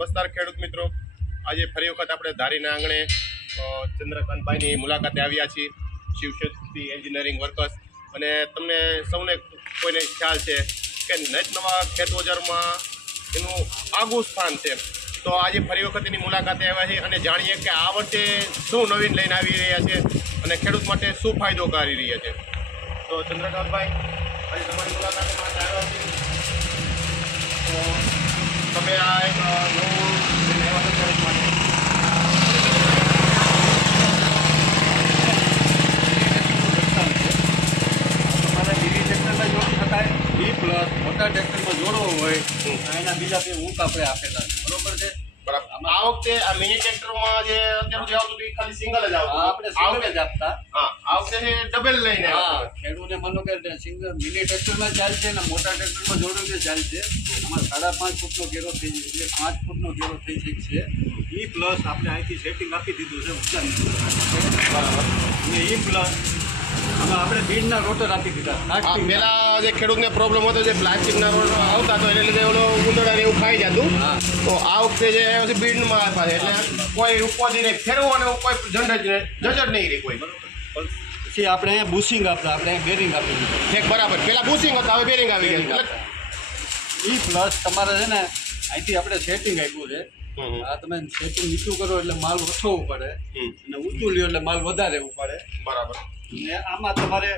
નમસ્કાર ખેડૂત મિત્રો, આજે ફરી વખત આપણે ધારીના આંગણે ચંદ્રકાંતભાઈની મુલાકાતે આવ્યા છીએ, શિવશક્તિ એન્જિનિયરિંગ વર્કર્સ. અને તમને સૌને કોઈને ખ્યાલ છે કે નત નવા ખેત ઓજારમાં એનું આગવું સ્થાન છે. તો આજે ફરી વખત એની મુલાકાતે આવ્યા છે અને જાણીએ કે આ વર્ષે શું નવીન લઈને આવી રહ્યા છે અને ખેડૂત માટે શું ફાયદો કરી રહ્યા છે. તો ચંદ્રકાંતભાઈ, આજે તમારી મુલાકાતે માટે આવ્યા છીએ. તો તમે આ એક નવું લેવા માટે તમારે લીલી ટ્રેક્ટરમાં જોડી શકાય, ઈ પ્લસ મોટા ટ્રેક્ટરમાં જોડવો હોય તો એના બીજા બે ઊંક આપણે આપેલા છે. બરોબર છે. આ વખતે આ મિની ટ્રેક્ટરમાં જે અત્યારે જે આવતું હતું ખાલી સિંગલ જ આવતું, આપણે સિંગલ જ આપતા. હા, આ વખતે ડબલ લઈને આવ્યા. ખેડૂતને માનો કે સિંગલ મિની ટ્રેક્ટરમાં ચાલશે ને મોટા ટ્રેક્ટરમાં જોડવું ચાલશે. આમાં 5.5 ફૂટનો ઘેરો થઈ જશે, 5 ફૂટનો ઘેરો થઈ શકશે. ઈ પ્લસ આપણે અહીંથી સેટિંગ આપી દીધું છે ઊંચાનું. બરાબર. અને ઈ પ્લસ આપણે બીડના રોટર આપી દીધા. પેલા જે ખેડૂતને પ્રોબ્લેમ હતો, જે પ્લાસ્ટિકના રોડ આવતા તો એને લીધે ઓલો ઉંદરડા ને એવું ખાઈ જતું. તો આ વખતે જે બીડમાં આપ્યા છે એટલે કોઈ ઉપાધિ નહીં, ફેરવવાનું કોઈ ઝંઝટ નહીં રહી કોઈ. પછી આપણે અહીંયા બુશિંગ આપતા, આપણે અહીંયા બેરિંગ આપી દીધું. ઠીક, બરાબર. પેલા બુશિંગ હતા, હવે બેરિંગ આવી ગયા. ઈ પ્લસ તમારે છે ને અહીંથી આપણે સેટિંગ આપ્યું છે. આ તમે સેટિંગ નીચું કરો એટલે માલ ઓછો પડે અને ઊંચું લ્યો એટલે માલ વધારે પડે. બરાબર. ને આમાં તમારે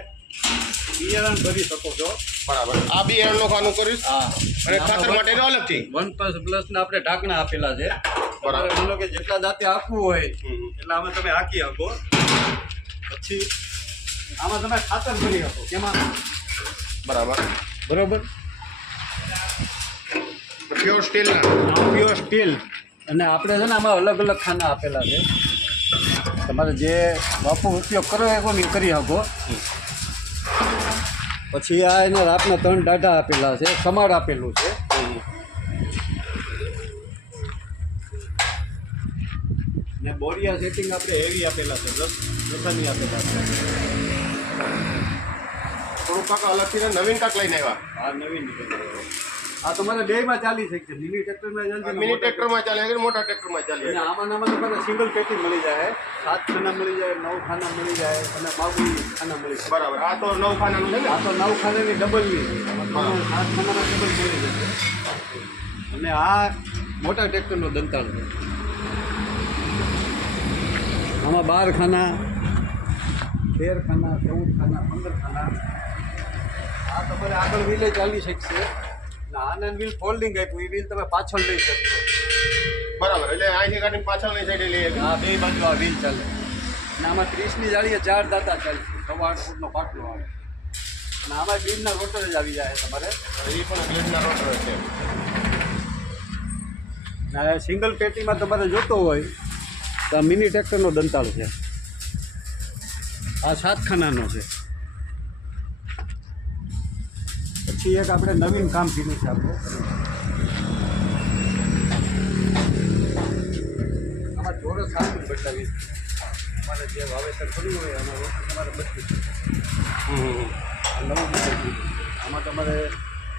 બિયારણ ભરી શકો છો. બરાબર. આ બિયારણનું ખાનું કરીશ. હા. અને ખાતર માટેનો અલગથી 1+ ના આપણે ઢાંકણા આપેલા છે. બરાબર. માનો કે જેટલા દાંતે આખવું હોય એટલે આમાં તમે હાકી શકો. પછી આમાં તમે ખાતર ભરી શકો કેમાં. બરાબર. બરોબર. પ્યોર સ્ટીલના. Pure steel. અને આપણે છે ને આમાં અલગ અલગ ખાના આપેલા છે. તમારે જે બાપુ ઉપયોગ કરો એ કોઈ કરી શકો. પછી આ એના રાતના 3 ડાટા આપેલા છે, સમાડ આપેલું છે. ને બોરિયા સેટિંગ આપણે હેવી આપેલા છે, દસાની આપેલા છે. થોડું કાંક અલગથી નવીન કાંક લઈને આવ્યા. આ નવીન આ તમારે બેમાં ચાલી શકશે. મિની ટ્રેક્ટરમાં ચાલશે, મિની ટ્રેક્ટરમાં ચાલે છે, મોટા ટ્રેક્ટરમાં ચાલે. અને આમાં તમારે સિંગલ પેટી મળી જાય, 7 ખાના મળી જાય, 9 ખાના મળી જાય અને બાબુની ખાના મળી જાય. બરાબર. આ તો 9 ખાનાનું છે ને? આ તો 9 ખાનાની ડબલની 7 ખાનાના ડબલ મળી જશે. અને આ મોટા ટ્રેક્ટરનો દંતાળ છે. આમાં 12 ખાના, 13 ખાના, 14 ખાના, 15 ખાના. આ તમારે આગળ વ્હીલે ચાલી શકશે. આનંદ વ્હીલ ફોલ્ડિંગ આપ્યું, એ વ્હીલ તમે પાછળ લઈ શકશો. બરાબર. એટલે અહીંથી કાઢીને પાછળની સાઈડે લઈએ. હા, બે બાજુ આ વ્હીલ ચાલે. અને આમાં 30ની જાળીએ 4 દાંતા ચાલશે, 8.5 ફૂટનો પાટલો આવે. અને આમાં બીડના રોટર જ આવી જાય તમારે. એ પણ બ્લેડના રોટર છે. અને સિંગલ પેટીમાં તમારે જોતો હોય તો આ મિની ટ્રેક્ટરનો દંતાળ છે. આ 7 ખાનાનો છે. પછી એક આપણે નવીન કામ કર્યું છે આપણું. આમાં ચોરસ આખું બદલાવી તમારે જે વાવેતર કરવું હોય આમાં રોટું તમારે બદલી. આ નવું બદલી. આમાં તમારે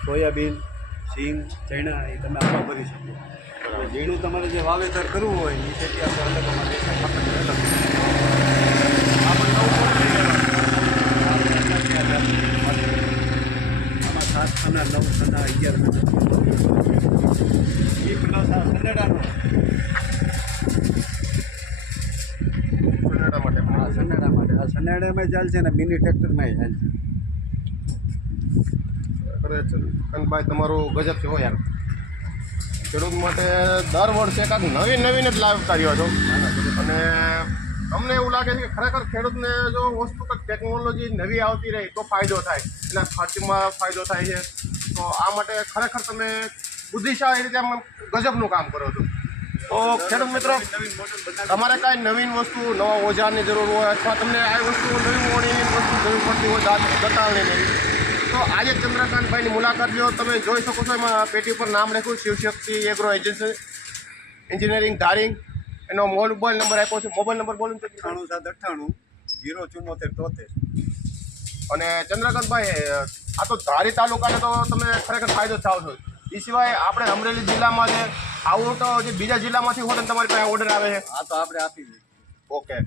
સોયાબીન, સિંગ, ચણા એ તમે આમાં ભરી શકો. અને ઝીણું તમારે જે વાવેતર કરવું હોય એ તેથી આપણે અલગ આમાં દેખાય અલગ. આમાં નવું આમાં 7 ખાના, 9 ખાના, 11 ખાના. એ પ્લસ આ સનેડાનો. સનેડા માટે. હા, સનેડા માટે. આ સનેડામાં ચાલશે ને મિની ટ્રેક્ટરમાં ચાલશે. ભાઈ તમારું ગજબ છે હો યાર. ખેડૂત માટે દર વર્ષે કાંક નવીન જ લાવતા રહ્યો છો. અને તમને એવું લાગે છે કે ખરેખર ખેડૂતને જો વસ્તુ કંઈક ટેકનોલોજી નવી આવતી રહે તો ફાયદો થાય, એના ખર્ચમાં ફાયદો થાય છે, તો આ માટે ખરેખર તમે બુદ્ધિશાળી રીતે આમ ગજબનું કામ કરો છો. તો ખેડૂત મિત્રો, તમારે કાંઈ નવીન વસ્તુ, નવા ઓજારની જરૂર હોય અથવા તમને આ વસ્તુ નવી મોડી વસ્તુ જરૂર પડતી હોય દતાળની નવી, તો આજે ચંદ્રકાંતભાઈની મુલાકાત લો. તમે જોઈ શકો છો એમાં પેટી ઉપર નામ લખ્યું શિવશક્તિ એગ્રો એન્જિનિયરિંગ ધારી. એનો મોબાઈલ નંબર આપ્યો છે. મોબાઈલ નંબર બોલું તો 9798 074. અને ચંદ્રકાંતભાઈ, આ તો ધારી તાલુકાને તો તમે ખરેખર ફાયદો થાવ છો. એ સિવાય આપણે અમરેલી જિલ્લામાં છે, આવું તો જે બીજા જિલ્લામાંથી હોય ને તમારી પાસે ઓર્ડર આવે છે? આ તો આપણે આપી દઈએ. ઓકે.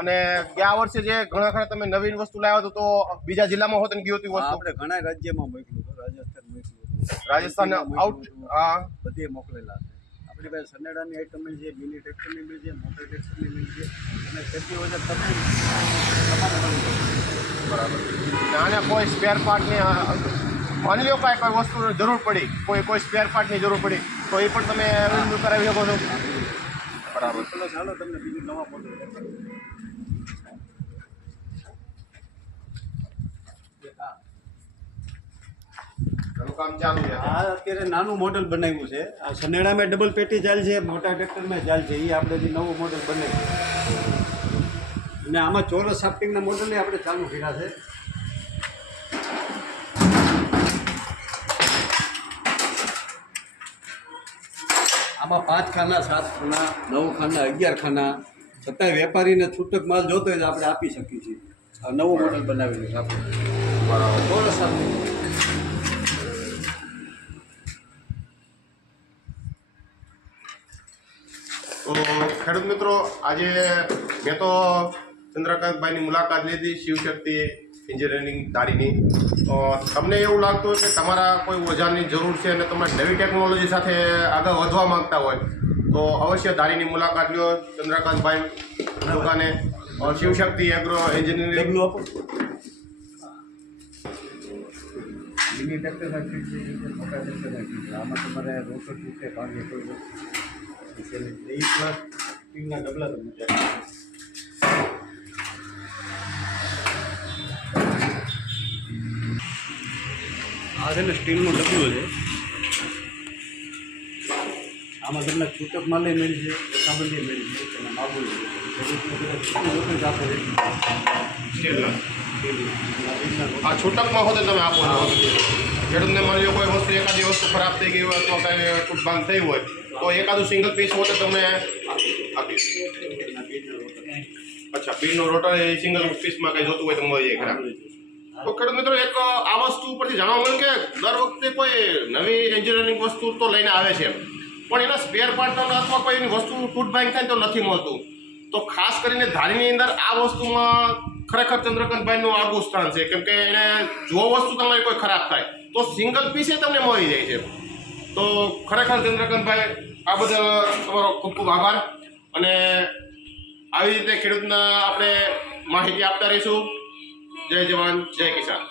અને ગયા વર્ષે જે ઘણા ખરા તમે નવીન વસ્તુ લાવ્યા હતો તો બીજા જિલ્લામાં હોત ને ગયું હતું વસ્તુ? આપણે ઘણા રાજ્યમાં મોકલ્યું હતું. રાજસ્થાન મોકલ્યું, રાજસ્થાન આઉટ. હા, બધે મોકલેલા છે. આપણી પાસે સનેડાની આઈટમ મિલ છે, મિની ટ્રેક્ટરની મિલ છે, મોટર ટ્રેક્ટરની મિલ છે, અને ખેતી વજન તમારે મળી જાય. બરાબર. આને કોઈ સ્પેર પાર્ટની માની લો કાંઈ કોઈ વસ્તુની જરૂર પડી, કોઈ સ્પેર પાર્ટની જરૂર પડી તો એ પણ તમે અવેલેબલ કરાવી શકો છો? બરાબર. ચલો ચાલો તમને બીજું નવા મોડલ કામ ચાલુ છે. આ અત્યારે નાનું મોડલ બનાવ્યું છે. આ સનેડામાં ડબલ પેટી ચાલ છે, મોટા ટ્રેક્ટરમાં ચાલ છે. એ આપણે જે નવું મોડલ બનાવ્યું અને આમાં ચોરસ સાફ્ટિંગના મોડલ આપણે ચાલુ કર્યા છે. આમાં 5 ખાના, 7 ખાના, 9 ખાના, 11 ખાના, છતાંય વેપારીને છૂટક માલ જોતો હોય તો આપણે આપી શકીએ છીએ. આ નવું મોડલ બનાવેલું છે આપણે. બરાબર. ચોરસ સાફ્ટિંગ. તો ખેડૂત મિત્રો, આજે મેં તો ચંદ્રકાંતભાઈની મુલાકાત લીધી શિવશક્તિ એન્જિનિયરિંગ ધારીની. તો તમને એવું લાગતું હોય કે તમારા કોઈ ઓજારની જરૂર છે અને તમે નવી ટેકનોલોજી સાથે આગળ વધવા માંગતા હોય તો અવશ્ય ધારીની મુલાકાત લો. ચંદ્રકાંતભાઈ દુકાને Shivshakti agro engineering. Mini tractor રાખી છે, મોટા ટ્રેક્ટર રાખી છે. આમાં તમારે રોકડ રૂપે ભાગે કોઈ વસ્તુ સ્ટીલના ડબલા તમે આ છે ને સ્ટીલનું ડબલું છે. આમાં તમને છૂટક માલે મળશે, એકાબંધી મળશે, અને માગુલ છે. આપે છે સ્ટીલના. આ છૂટકમાં હોતે તમે આપો છો. ખેડૂતને માની લો કોઈ વસ્તુ, એકાદી વસ્તુ ખરાબ થઈ ગઈ હોય અથવા કાંઈ તૂટભાંગ થઈ હોય તો એકાદું સિંગલ પીસ હોતે તમે આપીશ. અચ્છા, બીજનો રોટર એ સિંગલ પીસમાં કંઈ જોતું હોય તો મળી જાય ખરાબ. તો ખેડૂત મિત્રો, એક આ વસ્તુ ઉપરથી જાણવા મળ્યું કે દર વખતે કોઈ નવી એન્જિનિયરિંગ વસ્તુ તો લઈને આવે છે પણ એના સ્પેર પાર્ટ અથવા કોઈ એની વસ્તુ તૂટભાંગ થાય તો નથી મળતું. તો ખાસ કરીને ધારીની અંદર આ વસ્તુમાં ખરેખર ચંદ્રકાંતભાઈનું આગવું સ્થાન છે, કેમ કે એને જો વસ્તુ તમારી કોઈ ખરાબ થાય તો સિંગલ પીસે તમને મળી જાય છે. તો ખરેખર ચંદ્રકાંતભાઈ, આ બદલ તમારો ખૂબ ખૂબ આભાર. અને આવી રીતે ખેડૂતના આપણે માહિતી આપતા રહીશું. જય જવાન, જય કિસાન.